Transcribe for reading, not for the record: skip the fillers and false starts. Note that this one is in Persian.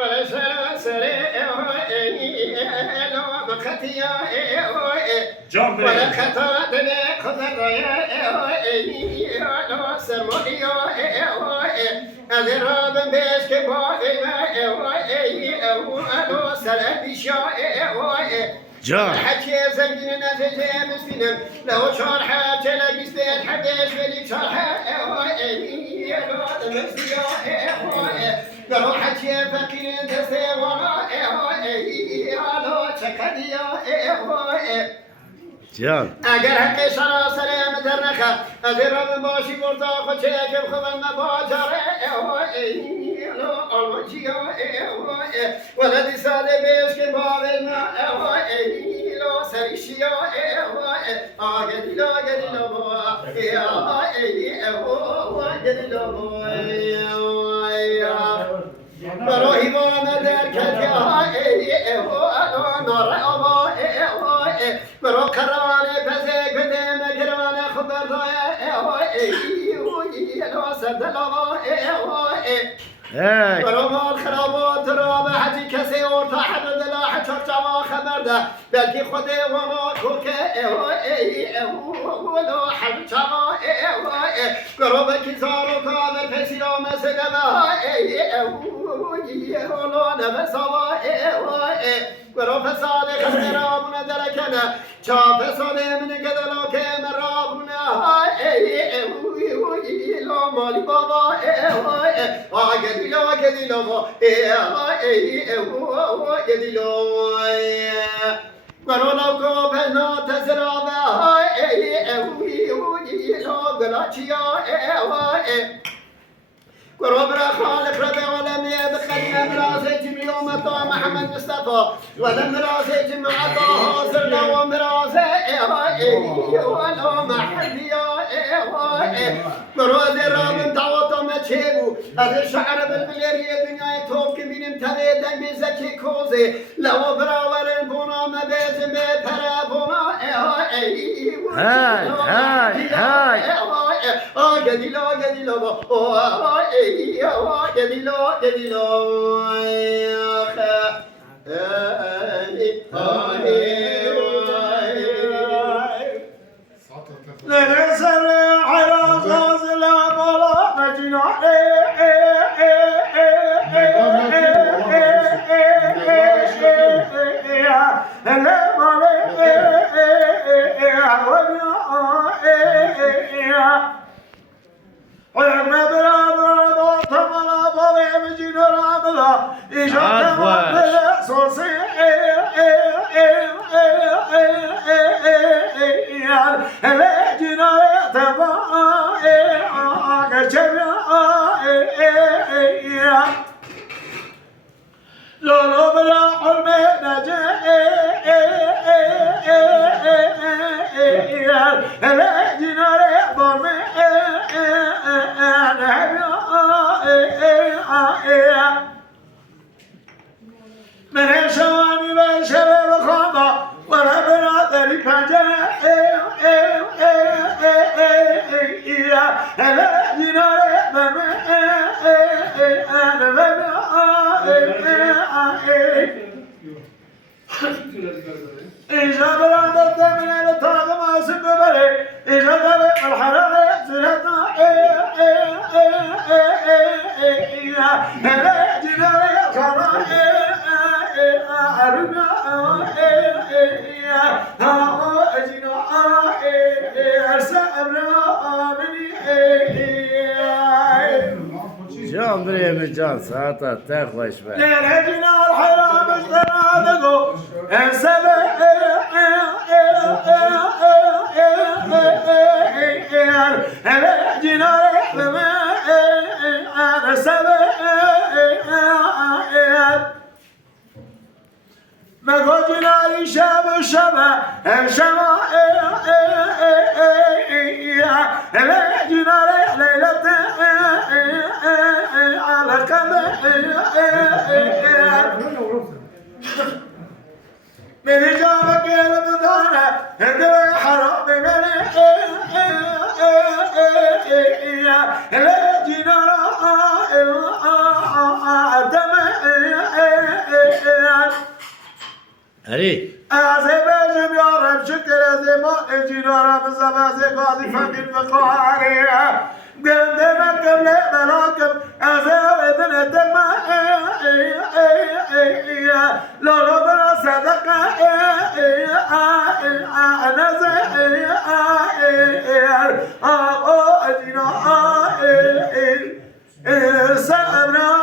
ولا سري لو مختيا ولا خطادني خضريا لو سرميا أذرب بيشك باغي لو سلبيشا جان حكي زنجين نتيجة مسلم لو شرحة تلاقيست الحديث ولي شرحة لو تمسيا لو حكي فكين دستي ورا لو تكديا جان اگر حق سراسر مدرنخه از رب باشی بردا خود چه که خبر نباجره آلمانچیا ولدی ساده بیش که باور ما لو سریشیا آگدیلا گدیلا با گدیلا با برو هیوان در کتیا ناره آبا برو کرانه پسه کده مگرانه خبر دای لو سردلوا برو مال خرابات را به حجی کسی ارتا حد دلا حجر جوا خبر ده بلکی خود وما کوکه ولو حد جوا برو بکی زارو کامر پسی آمسه ولو نبسوا برو فساد خسته رابونه درکنه چا فساد من گدلو که من رابونه لو مالی بابا گدیلو برو لو کو بنا تزرابه لو گلاچیا برو برا خالق ربي ولم يبخلنا مراسي جميع أمة محمد مصطفى ولم مراسي جماعة حاضرنا ومراسي ولو محل برو ذي رابن دعوة ما تشيبو هذا الشعر بالبليرية دنيا توب كبيرم تري دمي زكي كوزي لو برا ورن بونا ما بيزم بيبرا بونا هاي گدیلو لنسر على غازل مولا مجنون لولو بلا حلمي نجي لا جناري ضمي من شواني بشر الخضا ولا بنادري فجأة لا جناري ضمي إذا برادت من الطاغم سببري إذا ذبح الحرارة زرطا لا جناري خرائي أرنا أجنا أرسأنا مني جان بريم جان ساعتها تخوش بقى لنجنا الحرام اشترادقو انسبه لنجنا رحمه انسبه مقوجنا لشاب الشبه الشبه لنجنا ليلة على كذا من جابك المدانة هندوي حرام من لا جنا دم علي أزباجم يا رب شكر أزما إجينا رب زبازي قاضي فقير فقاري قدمك اللي بلاكم أزاوي ذنتك ما لا ربنا صدق أنا زي أجينا سأبنا